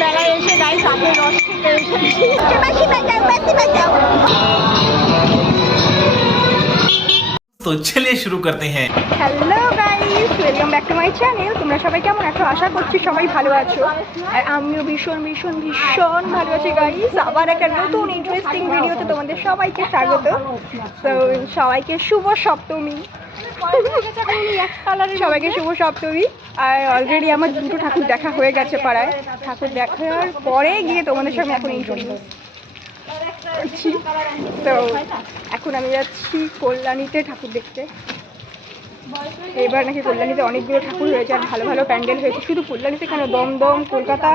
মেলায় এসে তো চলে শুরু করতে হ্যাঁ। Hello guys welcome back to my channel তোমরা সবাই কেমন আছো? আশা করছি সবাই ভালো আছো। আর আমিও ভীষণ ভীষণ ভীষণ ভালো আছি গাইস আবার একটা নতুন ইন্টারেস্টিং ভিডিওতে তোমাদের সবাইকে স্বাগত। তো সবাইকে শুভ সপ্তমী। সবাইকে শুভ সপ্তমী। আর অলরেডি আমার দুটো ঠাকুর দেখা হয়ে গেছে পাড়ায়। ঠাকুর দেখার পরে গিয়ে তোমাদের সঙ্গে এখন ইন্ট্রোডিউস করছি। তো এখন আমি যাচ্ছি কল্যাণীতে ঠাকুর দেখতে। এবার নাকি কল্যাণীতে অনেকগুলো ঠাকুর হয়েছে আর ভালো ভালো প্যান্ডেল হয়েছে। শুধু কল্যাণীতে কেন, দমদম, কলকাতা,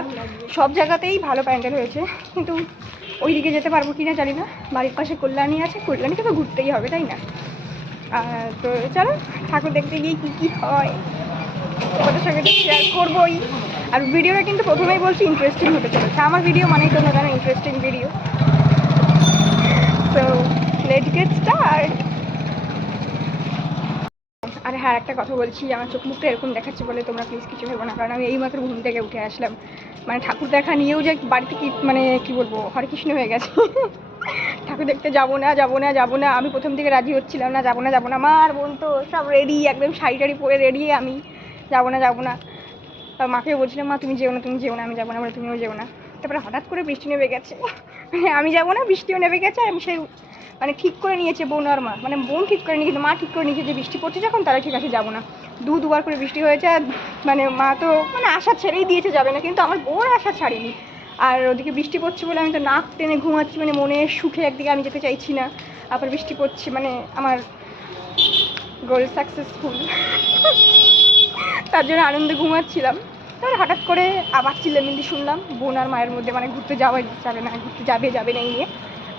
সব জায়গাতেই ভালো প্যান্ডেল হয়েছে। কিন্তু ওই দিকে যেতে পারব কি না জানি না। বাড়ির পাশে কল্যাণী আছে কল্যাণীতে তো ঘুরতেই হবে, তাই না? তো চলো, ঠাকুর দেখতে গিয়ে কী কী হয়। তোমাদের সঙ্গে তো শেয়ার করবোই। আর ভিডিওটা কিন্তু প্রথমেই বলছি ইন্টারেস্টিং হতে চলেছে। আমার ভিডিও মানেই তোমরা জানো ইন্টারেস্টিং ভিডিও তো লেট গেট স্টার্ট আর হ্যাঁ একটা কথা বলছি, আমার চোখ মুখটা এরকম দেখাচ্ছে বলে তোমরা প্লিজ কিছু ভেবো না, কারণ আমি এইমাত্র ঘুম থেকে উঠে আসলাম। মানে ঠাকুর দেখা নিয়েও যে বাড়িতে কি মানে কি বলব, হরে কৃষ্ণ হয়ে গেছে। ঠাকুর দেখতে যাব না যাব না যাব না। আমি প্রথম থেকে রাজি হচ্ছিলাম না, যাব না যাব না। মার বোন তো সব রেডি একদম শাড়ি টাড়ি পরে রেডি আমি যাব না যাব না। তার মাকে বলছিলাম, মা, তুমি যেও না, তুমি যেও না, আমি যাব না। বলে, তুমিও যেও না। তারপরে হঠাৎ করে বৃষ্টি নেমে গেছে। মানে আমি যাব না, বৃষ্টিও নেমে গেছে আমি সেই মানে ঠিক করে নিয়েছে বোন আর মা। মানে বোন ঠিক করে নিয়েছে মা ঠিক করে নিয়েছে যে বৃষ্টি পড়ছে যখন তারা ঠিক আছে, যাব না। দু, দুবার করে বৃষ্টি হয়েছে, আর মানে মা তো মানে আশা ছেড়েই দিয়েছে যাবে না, কিন্তু আমার বোন আশা ছাড়িনি। আর ওদিকে বৃষ্টি পড়ছে বলে আমি তো নাক টেনে ঘুমাচ্ছি মানে মনে সুখে একদিকে আমি যেতে চাইছি না। আবার বৃষ্টি পড়ছে মানে আমার গোল সাকসেসফুল তার জন্য আনন্দে ঘুমাচ্ছিলাম। তারপরে হঠাৎ করে আবার চিল্লামিল্লি শুনলাম, বোন আর মায়ের মধ্যে মানে ঘুরতে যাওয়া যাবে না, ঘুরতে যাবে যাবে না এই নিয়ে।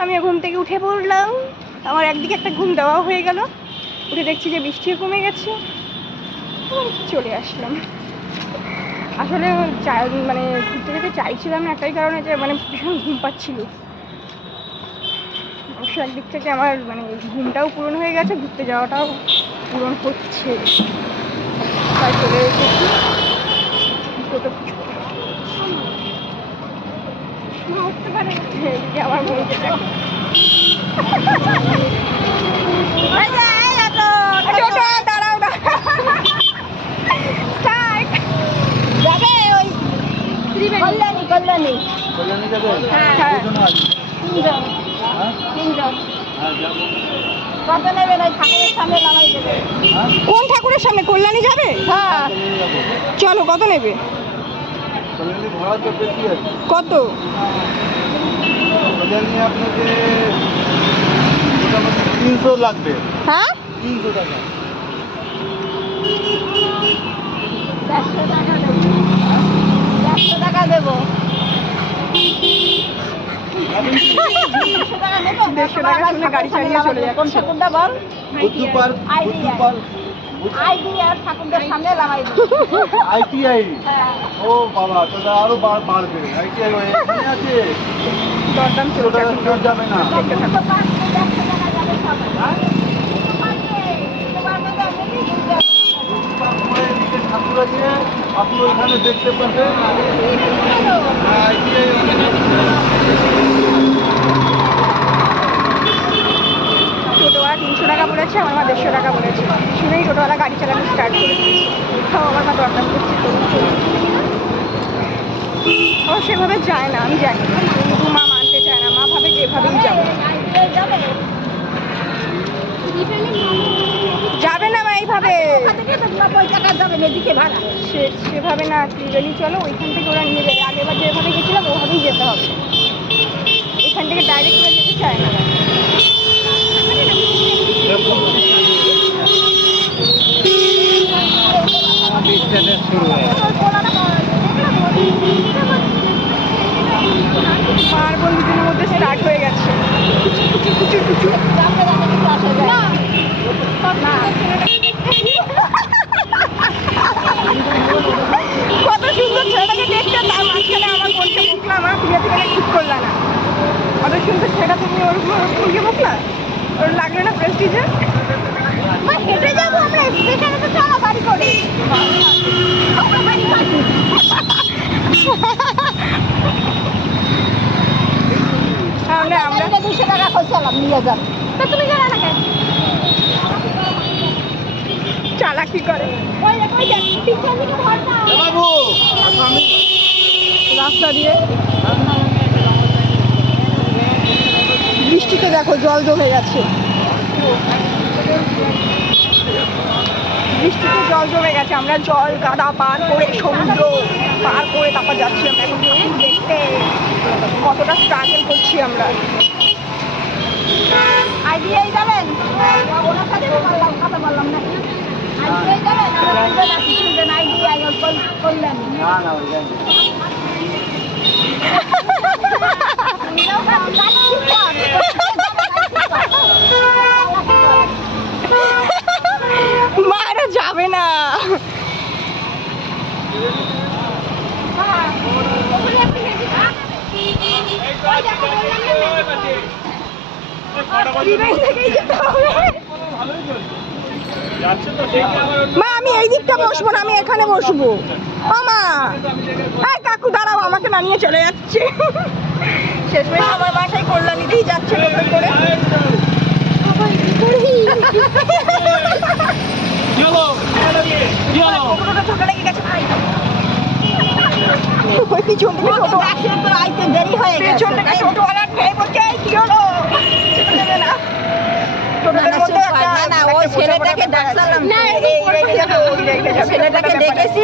আমি ঘুম থেকে উঠে পড়লাম, আমার একদিকে একটা ঘুম দেওয়া হয়ে গেল। উঠে দেখছি যে বৃষ্টিও কমে গেছে চলে আসলাম। আসলে মানে ঘুরতে যেতে চাইছিলাম না একটাই কারণে যে মানে ভীষণ ঘুম পাচ্ছিল। অবশ্য একদিক থেকে আমার মানে ঘুমটাও পূরণ হয়ে গেছে ঘুরতে যাওয়াটাও পূরণ হচ্ছে। তাই চলে এসেছি। কত কিছু এদিকে আমার দেখো। টোটো, দাঁড়াও না। Start. যাবে ওই কল্যাণী কল্যাণী। কল্যাণী যাবে হ্যাঁ। তিনজন। হ্যাঁ? তিনজন। হ্যাঁ কত নেবে না ঠাকুরের সামনে নামাই দেবে। কোন ঠাকুরের সামনে? কল্যাণী যাবে? হ্যাঁ। চলো কত নেবে? কত? কল্যাণী আপনাকে মোটামুটি তিনশো লাগবে। হ্যাঁ? তিনশো টাকা। চারশো টাকা দেবো। টাকা দেবো দেড়শো টাকা শুনে গাড়ি চালিয়ে চলে কোন ঠাকুরটা বল? বুদ্ধু পার্ক বুদ্ধু Idea. পার্ক আইডি আর ঠাকুরটার সামনে লাগাই আইটিআই। হ্যাঁ। ও বাবা তাহলে আরও বাড়- বাড়বে। আইটিআই আছে। দরদাম যাবে না। এদিকে ঠাকুর আছে। আপনি ওইখানে দেখতে পাবেন হ্যাঁ তিনশো টাকা বলেছে, আমার মা দেড়শো টাকা বলেছে। শুনেই গাড়ি স্টার্ট তাও আমার করছে ও সেভাবে না, আমি জানি কিন্তু মা মানতে চায় না, মা ভাবে যে এভাবেই যাবে। যাবে না মা এইভাবে। সে সেভাবে না ত্রিবেণী চলো ওইখান থেকে ওরা নিয়ে যাবে। আগেরবার যেভাবে গেছিলাম ওভাবেই যেতে হবে। এখান থেকে ডাইরেক্ট ওরা যেতে চায় না। মার বোন দুজনের মধ্যে স্টার্ট হয়ে গেছে। আসা যায় না কত সুন্দর ছেলেটাকে দেখতে তার মাঝখানে আমার বোনকে বকলাম আমার বিয়ে থেকে ঠিক করলাম না। কত সুন্দর ছেলেটা তুমি ওর ফুলকে বকলা? ওর লাগল না প্রেস্টিজে আমরা তো দুশো টাকা খরচালাম নিয়ে যান তুমি জানা চালাকি করে। রাস্তা দিয়ে। বৃষ্টিতে দেখো জল জমে গেছে। বৃষ্টিতে জল জমে গেছে। আমরা জল গাদা পার করে সমুদ্র পার করে তারপর যাচ্ছি আমরা। এখন দেখতে কতটা স্ট্রাগল করছি আমরা। আইডিয়াই যাবেন ওনার সাথে বললাম কথা বললাম না। আইডিয়াই যাবেন আর বুঝবেন না কিছু দেন আইডিয়াই করলেন না না ওই জানি মা এটা যাবে না যেতে হবে। মা আমি এই দিকটা বসবো না আমি এখানে বসবো। ও মা এই কাকু দাঁড়াও আমাকে নামিয়ে চলে যাচ্ছে। শেষমেশ আমার বাসায় কল্যাণীতেই যাচ্ছে টোটো। করে দেরি হয়ে গেছে "এই, না না, বোঝা ছেলেটাকে ডাকলাম। না, এই- এই- এই- এই। ছেলেটাকে দেখেছি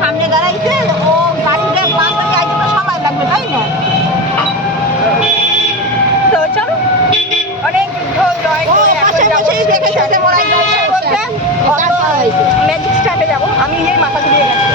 সামনে দাঁড়াইছে ও হয়ে তো সময় লাগবে তাই না তো চলো অনেক ও পাশে ম্যাজিক স্ট্যান্ডে যাব আমি নিজেই মাথা ঘুরিয়ে গেছি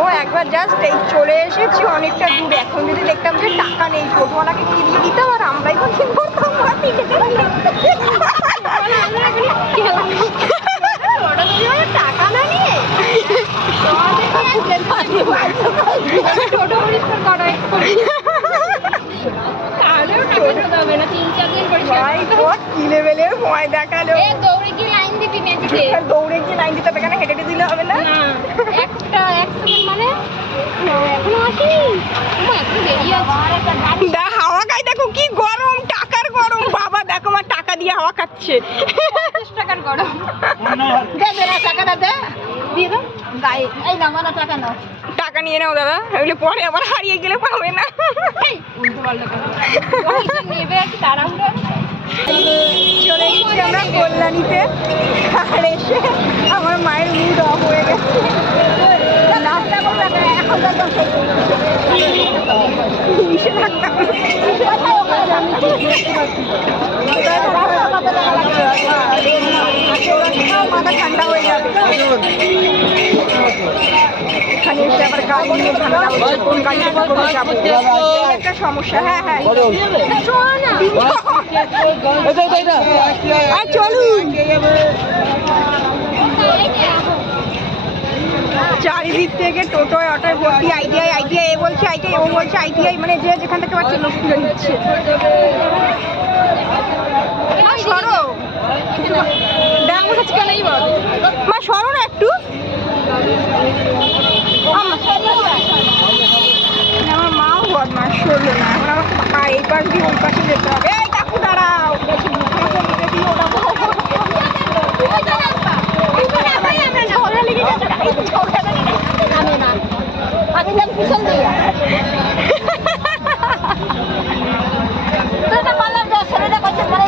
ও একবার জাস্ট এই চলে এসেছি অনেকটা দূরে। এখন যদি দেখতাম যে টাকা নেই টোটোওয়ালাকে কি দিয়ে দিতাম আর আমরাই কন্টিন করতাম? টাকা না নিয়ে টোটো পরিষ্কার করা তাহলেও টাকা দিতে হবে না তিন চার দিন পরিষ্কার কি লেভেলের ভয় দেখাল। দৌড়ে দৌড়ে গিয়ে হবে কেন হেঁটে দিলে হবে না? না একটা এক সেকেন্ড মানে এখনও আসেনি। এখনও দেরি আছে। দা হাওয়া খাই দেখো কি গরম টাকার গরম। বাবা দেখো আমার টাকা দিয়ে হাওয়া খাচ্ছে। টাকার গরম। দে দে না টাকাটা দে। দিয়ে দাও গায়ে এই না মানে টাকা নাও। টাকা নিয়ে নাও দাদা। ওইগুলো পরে আবার হারিয়ে গেলে পাবে না। নেবে তাড়াহুড়ো চলে এসেছি আমরা কল্যাণীতে। আর এসে আমার মায়ের মুড অফ হয়ে গেছে। এখন মাথা ঠান্ডা হয়ে যাবে এখানে আবার গাড়ি নিয়ে একটা সমস্যা হ্যাঁ হ্যাঁ চারিদিক থেকে টোটোয়, অটোয় ভর্তি, আইটিআই আইটিআই, এ বলছে, আইটিআই, ও বলছে, আইটিআই মানে যে যেখান থেকে পাচ্ছে লোক তুলে নিচ্ছে ডাং বসাচ্ছে কেন মা সরো না একটু। আমার মাও বদমাস সরলো না। এখন আমার এই পাশ দিয়ে ওই পাশে যেতে হবে। এই কাকু দাঁড়াও। আমি নাম পিছন দিয়ে।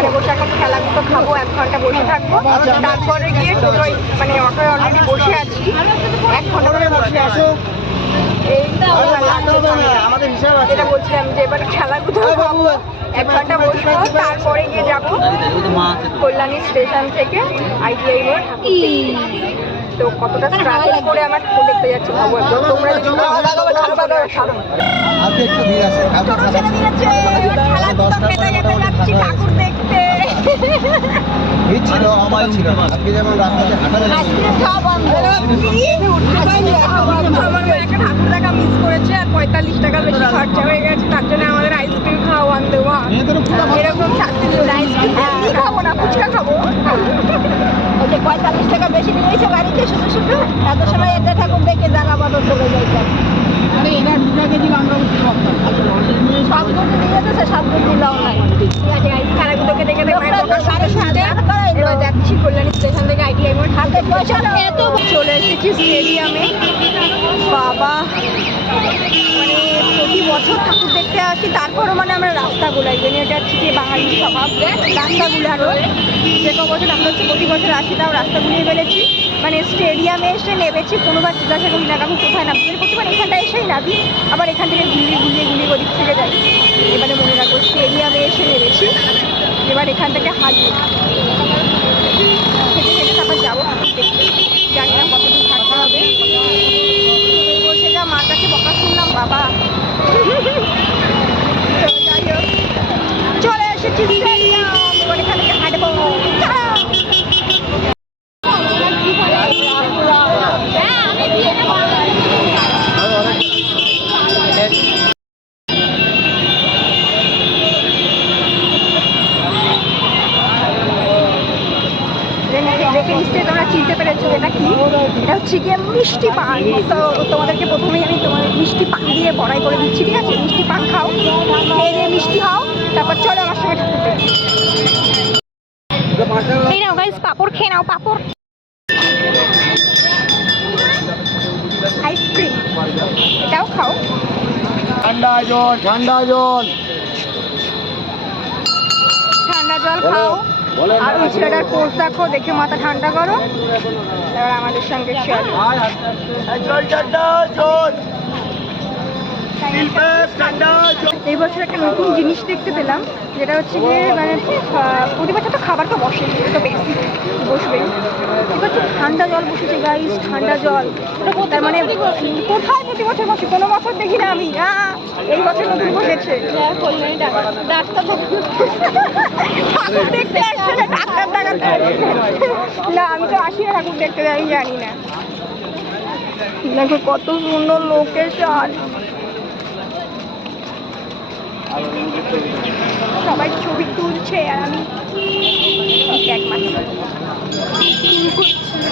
এখানে বসে এখন খেলাধুলো খাব এক ঘণ্টা বসে থাকব। তারপরে গিয়ে টোটোয় মানে অটোয় অলরেডি বসে আছি। এক ঘণ্টা করে বসে আছি এই আমাদের হিসাব আছে। যেটা বলছিলাম যে এবার খাব। এক ঘণ্টা বসবো তারপরে গিয়ে যাব কল্যাণী স্টেশন থেকে আইটিআই মোড় ঠাকুর তো কতটা স্ট্রাগল করে আমার ঠাকুর দেখতে যাচ্ছি ভাবো একবার। তোমরা যদি ভালো ভালো সারো আজকে একটু ভিড় আছে কালকে ছোট ছেলে দিয়েছে খেলাধুলো খেতে খেতে যাচ্ছি ঠাকুর দেখতে ভিড় ছিল আমার ছিল। আজকে যেমন রাস্তাতে হাঁটা পঁয়তাল্লিশ টাকা বেশি খরচা হয়ে গেছে তার জন্য আমাদের আইসক্রিম খাওয়া ওয়ান দেওয়া এরকম শাস্তি আইসক্রিম খাব না ফুচকা খাব ওই যে পঁয়তাল্লিশ টাকা বেশি নিয়েছে বাড়িতে শুধু শুধু এত সময় একটা ঠাকুর দেখে জায়গা বদল চলে যাইতাম সব দুধ দিয়ে দিয়েছে সব দুধ দিলাম না ঠিক আছে guys, দেখে দেখে এবার যাচ্ছি কল্যাণী স্টেশন থেকে আইটিআই মোড় হাতে। পয়সা এত চলে এসেছি স্টেডিয়ামে। বাবা মানে প্রতি বছর ঠাকুর দেখতে আসি, তারপরও মানে আমরা রাস্তা গুলাই জানি এটা হচ্ছে কি বাঙালি স্বভাব রাস্তা গুলানো যে ক বছর আমরা হচ্ছে প্রতি বছর আসি, তাও রাস্তা গুলিয়ে ফেলেছি। মানে স্টেডিয়ামে এসে নেমেছি কোনোবার জিজ্ঞাসা করি না কাকু কোথায় নামছি মানে প্রতিবার এখানটা এসেই নামি আবার এখান থেকে ঘুরিয়ে ঘুরিয়ে ঘুরিয়ে ওদিক থেকে যাই। এবারে মনে রাখব স্টেডিয়ামে এসে নেমেছি। এবার এখান থেকে হাজির হেঁটে হেঁটে তারপর যাব ঠাকুর দেখতে জানি না কতদূর থাকতে হবে বসে যা মার কাছে বকা শুনলাম বাবা। চলে এসেছি দেখে নিশ্চয়ই তোমরা চিনতে পেরেছ এটা কি? এটা হচ্ছে গিয়ে মিষ্টি পান। তো তোমাদেরকে প্রথমেই আমি তোমাদের মিষ্টি পান দিয়ে বড়াই করে দিচ্ছি ঠিক আছে? মিষ্টি পান খাও খেয়ে দিয়ে মিষ্টি খাও তারপর চলো আমার সঙ্গে ঠাকুর দেখতে। এই নাও গাইস পাপড় খেয়ে নাও পাপড়। আইসক্রিম এটাও খাও। ঠান্ডা জল ঠান্ডা জল। ঠান্ডা জল খাও। আর ওই ছেলেটার পোস্ট দেখো দেখে মাথা ঠান্ডা করো। এবার আমাদের সঙ্গে চলো জল ঠান্ডা জল ঠান্ডা জল এই বছর একটা নতুন জিনিস দেখতে পেলাম, যেটা হচ্ছে গিয়ে মানে প্রতি বছর তো খাবার তো বসে তো বেশি বসবে। এবার হচ্ছে ঠান্ডা জল বসেছে গাইস ঠান্ডা জল। তার মানে কোথায় প্রতি বছর বসে? কোনো বছর দেখি না আমি এই বছর নতুন বসেছে। দেখতে না আমি তো আসি না ঠাকুর দেখতে, আমি জানি না। দেখো, কত সুন্দর লোকেশন সবাই ছবি তুলছে আর আমি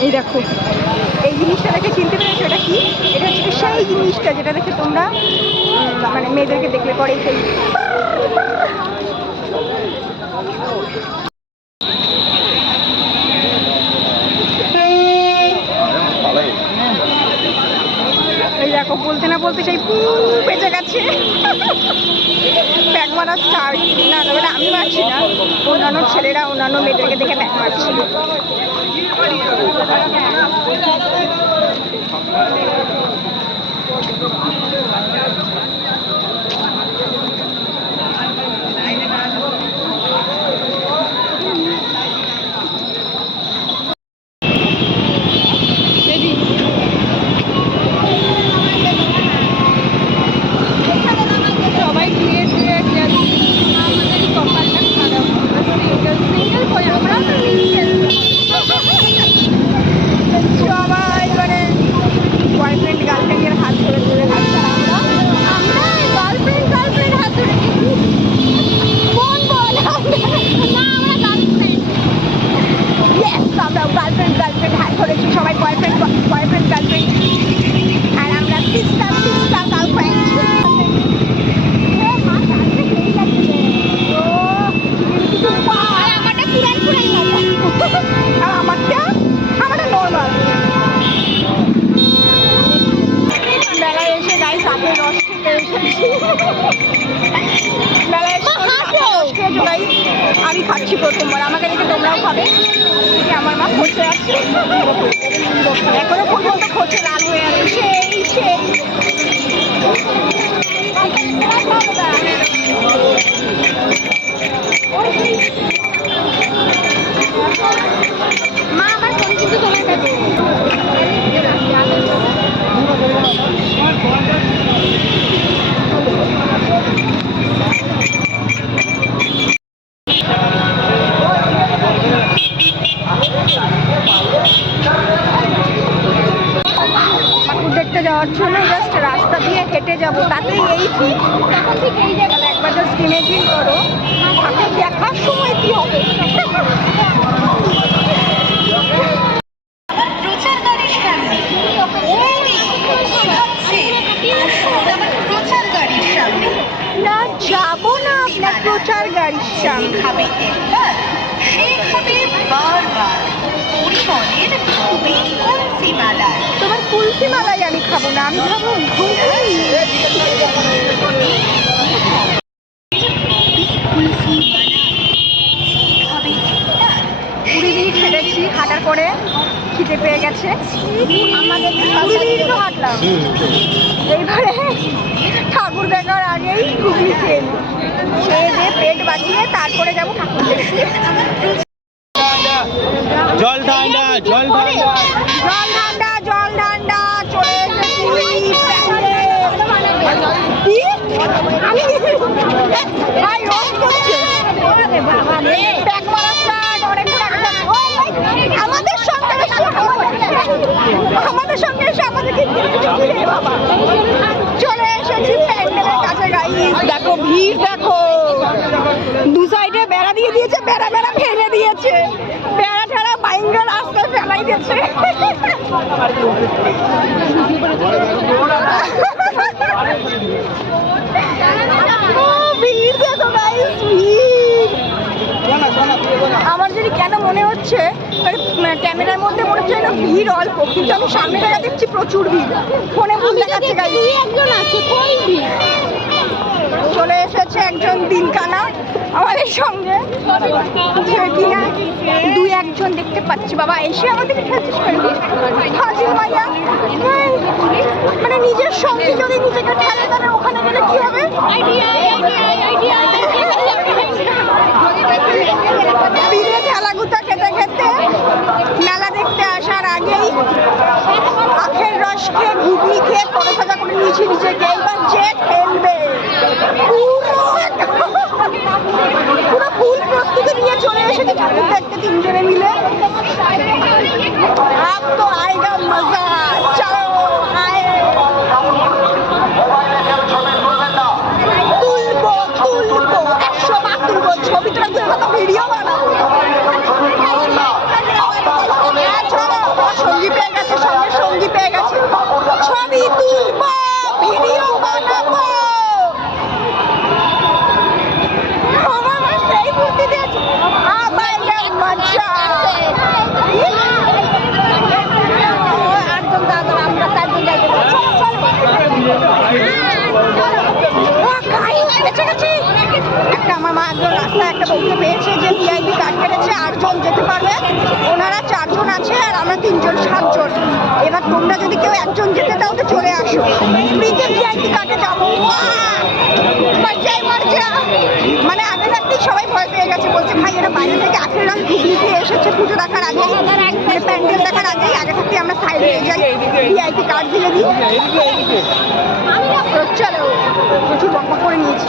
এই দেখো, এই জিনিসটা দেখে চিনতে পেরেছ? এটা কি? এটা হচ্ছে সেই জিনিসটা যেটা দেখে তোমরা মানে মেয়েদেরকে দেখলে পরে সেই এই দেখো, বলতে না বলতে সেই বেঁচে গেছে। ব্যাগ মারা স্টার্ট না তবে এটা আমি মারছি না। অন্যান্য ছেলেরা, অন্যান্য মেয়েদেরকে দেখে ব্যাগ Thank সবাই আপনার গাড়ির সামনে। খাবে একবার সে খাবে বারবার। পরিমলের ভবি কলসি মালায় তোমার কুলফি মালাই আমি খাব না আমি খাব মিনিট হেঁটেছি হাঁটার পরে খিদে পেয়ে গেছে। আমাদের কুড়ি হাঁটলাম। এইবারে ঠাকুর দেখার আগেই ঘুগনি খেয়ে খেয়ে দিয়ে পেট বাঁচিয়ে তারপরে যাব ঠাকুর দেখতে। জল ঠান্ডা জল ঠান্ডা। জল ঠান্ডা জল ঠান্ডা চলে এসেছি আমি ভাই রোজ করছে ব্যাক মারা start, অনেকক্ষণ আগে যাবে। ও ভাই, আমাদের সঙ্গে এসে আমাদের সঙ্গে এসে আমাদেরকে কিছু কিছু কিনে বাবা চলে এসেছি প্যান্ডেলের কাছে গাইস দেখো ভিড় দেখো দু সাইডে বেড়া দিয়ে দিয়েছে বেড়া বেড়া ফেলে দিয়েছে বেড়া ঠেড়া বাইঙ্গা রাস্তায় ফেলাই দিয়েছে ও, ভিড় দেখো গাইস ভিড় আমার যদি কেন মনে হচ্ছে মানে ক্যামেরার মধ্যে মনে হচ্ছে না ভিড় অল্প কিন্তু আমি সামনে দেখা দেখছি প্রচুর ভিড়। ফোনে ভুল দেখাচ্ছে গাইস দুই একজন আছে কই ভিড়? চলে এসেছে একজন দিনকানা। আমাদের সঙ্গে। কিনা? দুই একজন দেখতে পাচ্ছি। বাবা এসে আমাদের হাজির মাইয়া মানে নিজের সঙ্গে যদি নিজেকে ঠেলে তাহলে ওখানে গেলে কি হবে? বিলে ঠেলাগুতা খেতে মেলা দেখতে আসার আগেই আখের রস খেয়ে ঘুগনি খেয়ে পরে ভাজা করে নিয়েছি নিজেকে এবার যে খেলবে। পুরো ফুল প্রস্তুতি নিয়ে চলে এসেছে ঠাকুর দেখতে তিনজনে মিলে। আপ তো আয়েগা মজা, চলো আয়ে। তুলবো তুলবো, একশো বার তুলবো, ছবি তুলে কত ভিডিও বানাবো হ্যাঁ, চলো, আমার সঙ্গী পেয়ে গেছে সঙ্গে সঙ্গী পেয়ে গেছে ছবি তুলবো ভিডিও বানাবো আমার মা সেই বুদ্ধি দিয়েছে আবার মজা আটজন দাদা আমরা চারজন যাইতে পারি। ও, গাইস, বেঁচে গেছি। একটা আমার মা একজন রাস্তায় একটা বউকে পেয়েছে যে ভিআইপি কার্ড কেটেছে, আটজন যেতে পারবে। ওনারা চারজন আছে আর আমরা তিনজন, সাতজন। এবার তোমরা যদি কেউ একজন যেতে চাও তো চলে আসো। ফ্রিতে ভিআইপি কার্ডে যাব। মানে আগে থাকতেই সবাই ভয় পেয়ে গেছে, বলছে, ভাই, এরা বাইরে থেকে আখের রস ঘুগনি এসেছে পুজো দেখার আগে। মানে প্যান্ডেল দেখার আগেই আগে থাকতে আমরা সাইড হয়ে যাই, ভিআইপি কার্ড দিয়ে দিই। চলো, প্রচুর বকবক করে নিয়েছি।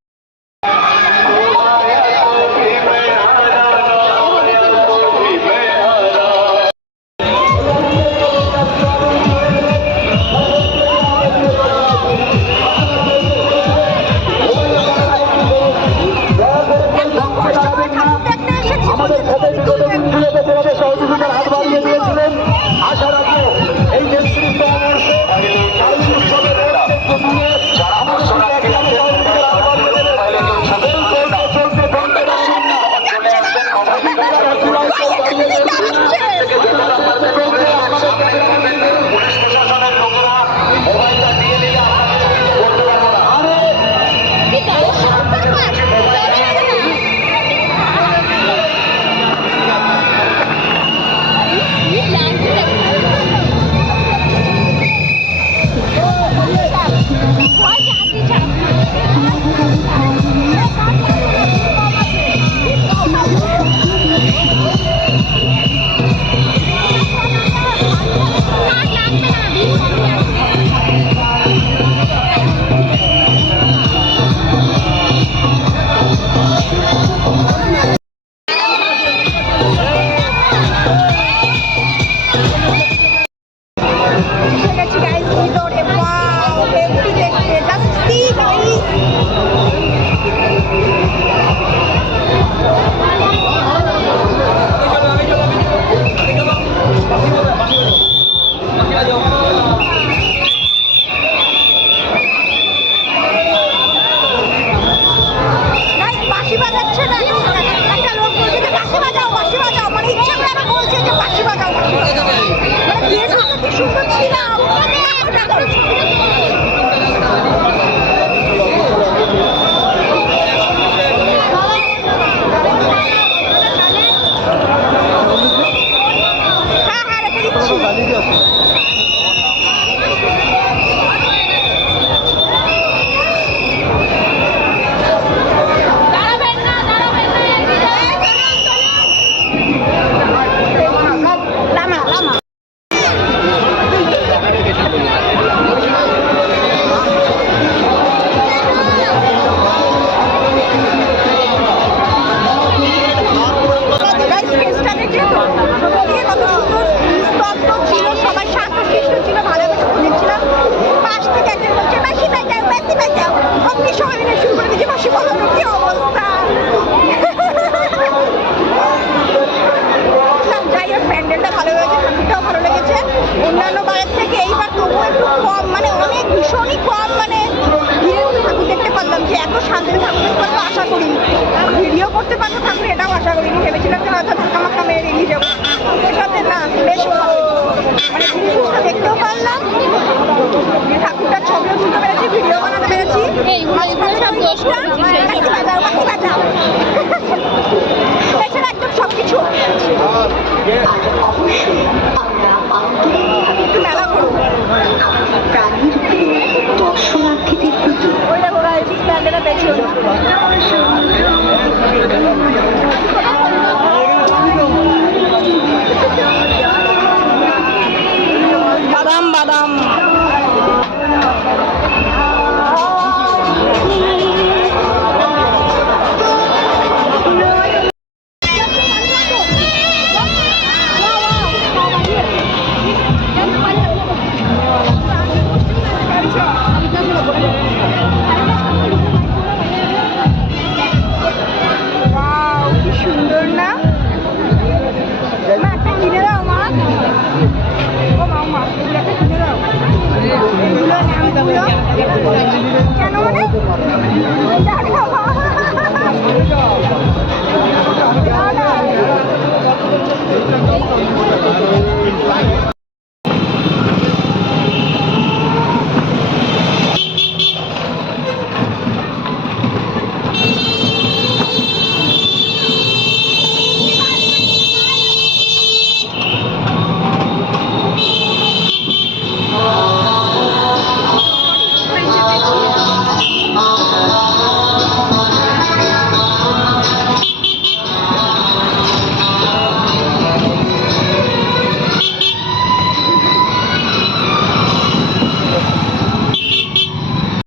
Thank you.